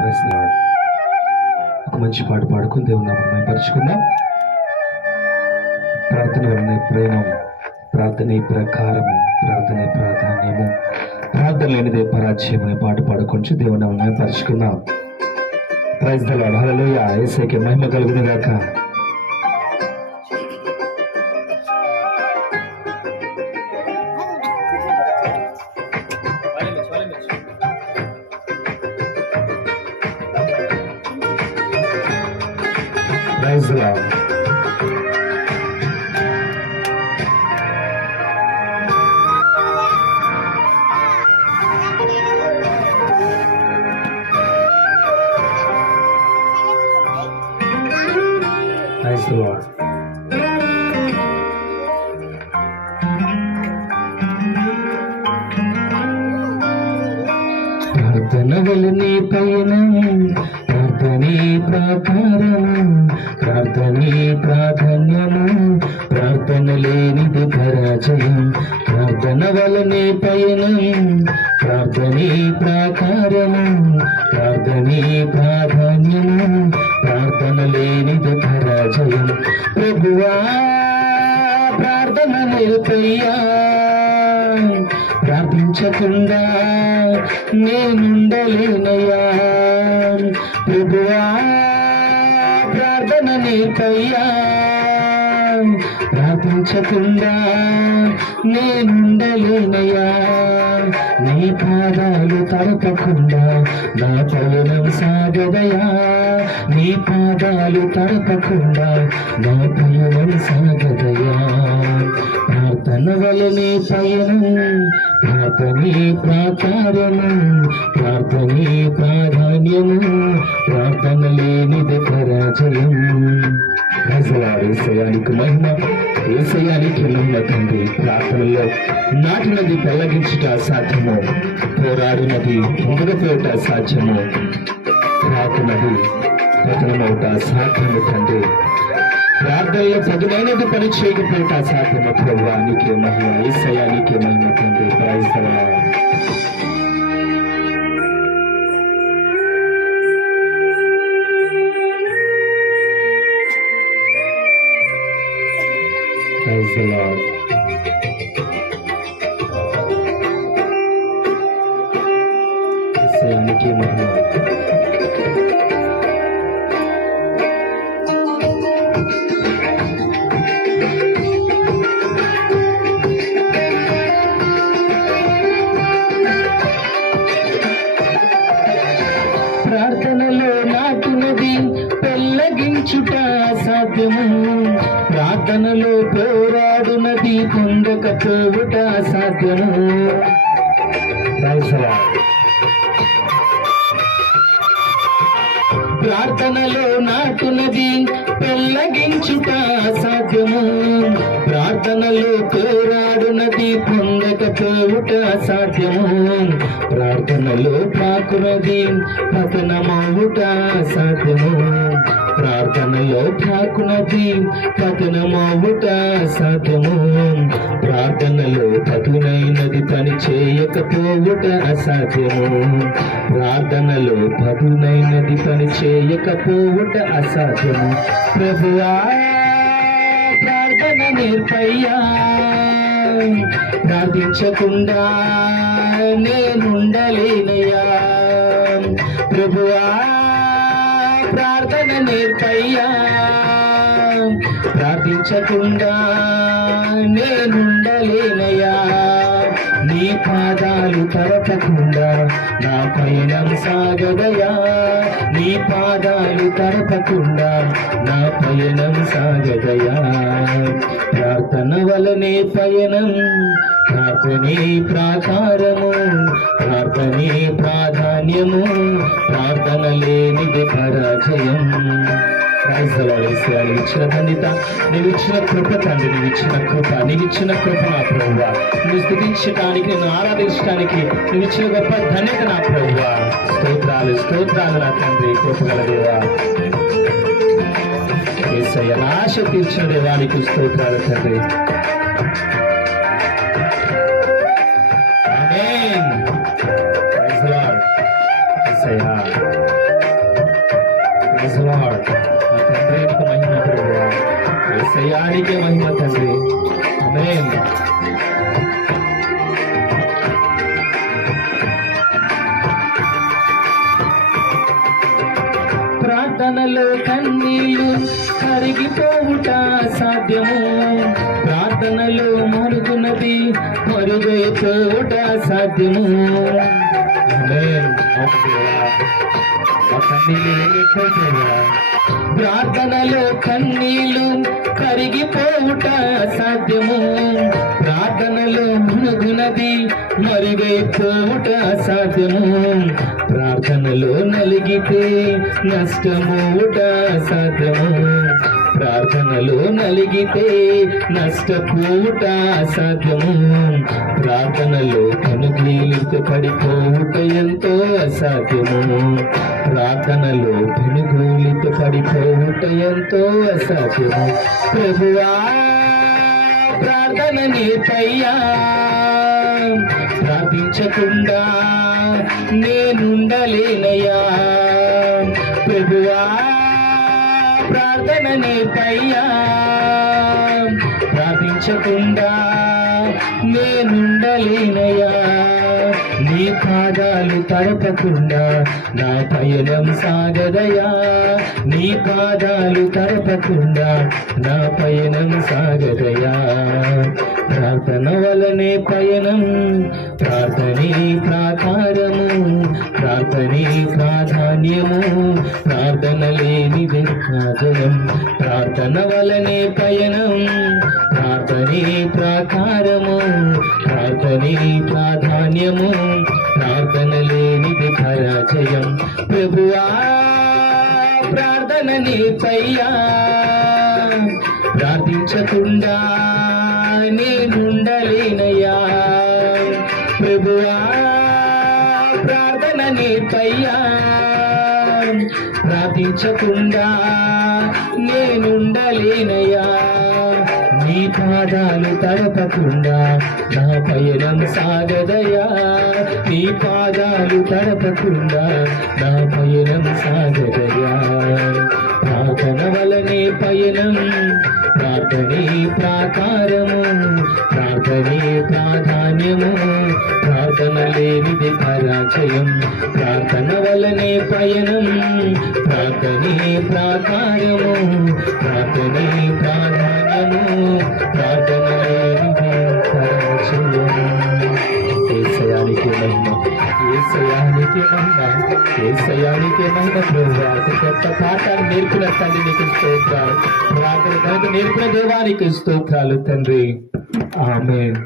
Praise the lord. ఒక మంచి పాట పాడుకుని దేవుని నామమును పరుచుకుందాం. ప్రార్థన వలన ప్రేమ, ప్రార్థనే ప్రకారము, ప్రార్థనే ప్రాధాన్యము, ప్రార్థన లేనిదే పరాజయం అనే పాట పాడుకొని దేవుని నామమును పరుచుకుందాం. Praise the lord. హల్లెలూయా. యేసుకే మహిమ కలుగును గాక. Praise the Lord. Praise the Lord. ప్రార్థన వలనే పయనం, ప్రార్థనే ప్రాకారము, ప్రార్థనే ప్రాధాన్యము, ప్రార్థన లేనిది పరాజయం. ప్రార్థన వలనే పయనం, ప్రార్థనే ప్రాకారము, ప్రార్థనే ప్రాధాన్యము, ప్రార్థన లేనిది పరాజయం. ప్రభువా ప్రార్థన నిలిపయ్యా, ప్రార్థించకుండా నేనుండలేనయ్యా. ప్రభువా ప్రార్థన నేర్పయ్యా, ప్రార్థించకుండా నేనుండలేనయ్యా. నీ పాదాలు తడపకుండా నా పయనం సాగదయా. నీ పాదాలు తడపకుండా నా పయనం సాగదయా. ప్రార్థన వలనే పయనం, ప్రార్థనే ప్రాకారము, ప్రార్థనే ప్రాధాన్యము, ప్రార్థన లేనిది పరాజయం. ఏసయానికి మహిమ, ఏసయానికి నమ్మకండి. ప్రార్థనలో నాటినది పెళ్లగించుట సాధ్యము, పోరాడినది ముందుకుపోట సాధ్యము, రాకున్నది పతనమవుట సాధ్యము తండ్రి. ప్రార్థనలో పదునైనది పని చేయకపోతే అసాధ్యము. ప్రభువా నీకే మహిమ, యేసయ్యా నీకే మహిమ తండ్రి. Praise the lord. Praise the lord. యేసయ్యా నీకే మహిమ. ప్రార్థనలో నాటునది పెళ్లగించుట సాధ్యము, ప్రార్థనలో పోరాడునది పొందకపోవుట సాధ్యము. ప్రార్థనలో నాటునది పెళ్లగించుట సాధ్యము, ప్రార్థనలో పోరాడునది పొందకపోవుట సాధ్యము. ప్రార్థనలో తాకునది పతనమవుట సాధ్యము, ప్రార్థనలో తాకునది పతనమవుట సాధ్యము. ప్రార్థనలో పదునైనది పని చేయకపోవుట అసాధ్యము, ప్రార్థనలో పదునైనది పని చేయకపోవుట అసాధ్యము. ప్రభువా ప్రార్థన నేర్పయ్యా, ప్రార్థించకుండా నేనుండలేనయ్యా. ప్రభువా ప్రార్థన నేర్పయ్యా, ప్రార్థించకుండా నేనుండలేనయ్యా. నీ పాదాలు తరపకుండా నా పయనం సాగదయా. నీ పాదాలు తరపకుండా నా పయనం సాగదయా. ప్రార్థన వలనే పయనం, ప్రార్థనే ప్రాకారము, ప్రార్థనే ప్రాధాన్యము, ప్రార్థన లేనిది పరాజయం. ఇచ్చిన ధన్యత, నీవు ఇచ్చిన కృప తండ్రి, నీవు ఇచ్చిన కృప, నీవు ఇచ్చిన కృప నా ప్రభువా. నువ్వు స్తుతించడానికి, నిన్ను ఆరాధించడానికి నువ్వు ఇచ్చిన గొప్ప ధన్యత నా ప్రభువా. స్తోత్రాలు స్తోత్రాలు నా తండ్రి, కృపగల దేవా. యేసయ్య నా ఆశ తీర్చిన దేవానికి స్తోత్రాలు తండ్రి. ఆమేన్. Praise the lord. యేసయ్య ప్రార్థనలో కన్నీళ్లు కరిగిపోవుట సాధ్యము, ప్రార్థనలో మరుగునది మరుగైపోవుట సాధ్యము. ప్రార్థనలో కన్నీళ్లు కరిగిపోవుట సాధ్యము, ప్రార్థనలో మునుగునది మరుగైపోవుట సాధ్యము, ప్రార్థనలో నలిగితే నష్టమోవుట సాధ్యము, ప్రార్థనలో నలిగితే నష్టపోవుట అసాధ్యము, ప్రార్థనలో కనుగీలిత పడిపోవుట ఎంతో అసాధ్యము, ప్రార్థనలో పెనుగూలిత పడిపోవుట ఎంతో అసాధ్యము. ప్రభువా ప్రార్థన నేర్పయ్యా, ప్రార్థించకుండా నేనుండలేనయ్యా. ప్రభువా ప్రార్థన నేర్పయ్యా, ప్రార్థించకుండా నేనుండలేనయ్యా. నీ పాదాలు తడపకుండా నా పయనం సాగదయా, నీ పాదాలు తడపకుండా నా పయనం సాగదయా. ప్రార్థన వలనే పయనం, ప్రార్థనే ప్రాకారము, ప్రార్థనే ప్రాధాన్యము, ప్రార్థన లేనిది జయం. ప్రార్థన వలనే పయనం, ప్రార్థనే ప్రాకారము, ప్రార్థనే ప్రాధాన్యము, ప్రార్థన లేనిది పరాజయం. ప్రభువా ప్రార్థన నేర్పయ్యా, ప్రార్థించకుండా నేనుండలేనయ్యా. ప్రభువా ప్రార్థన నేర్పయ్యా, ప్రార్థించకుండా నేనుండలేనయ్యా. నీ పాదాలు తడపకుండా నా పయనం సాగదయా, నీ పాదాలు తడపకుండా నా పయనం సాగదయా. ప్రార్థన వలనే పయనం, ప్రార్థనే ప్రాకారము, ప్రార్థనే ప్రాధాన్యము, ప్రార్థన లేనిది పరాజయం. ప్రార్థన వలనే పయనం, ప్రార్థనే ప్రాకారము, ప్రార్థనే ప్రాధాన్యము, ప్రార్థన లేనిది పరాజయం. ఏసయానికి మహిమ, ఏసయానికి మహిమ, ఏసయానికి మహిమ. ప్రభువా కొత్త పాఠాలు నేర్పిన తండ్రి నీకు స్తోత్రాలు, ప్రార్థన నేర్పిన దేవానికి స్తోత్రాలు తండ్రి. ఆమేన్.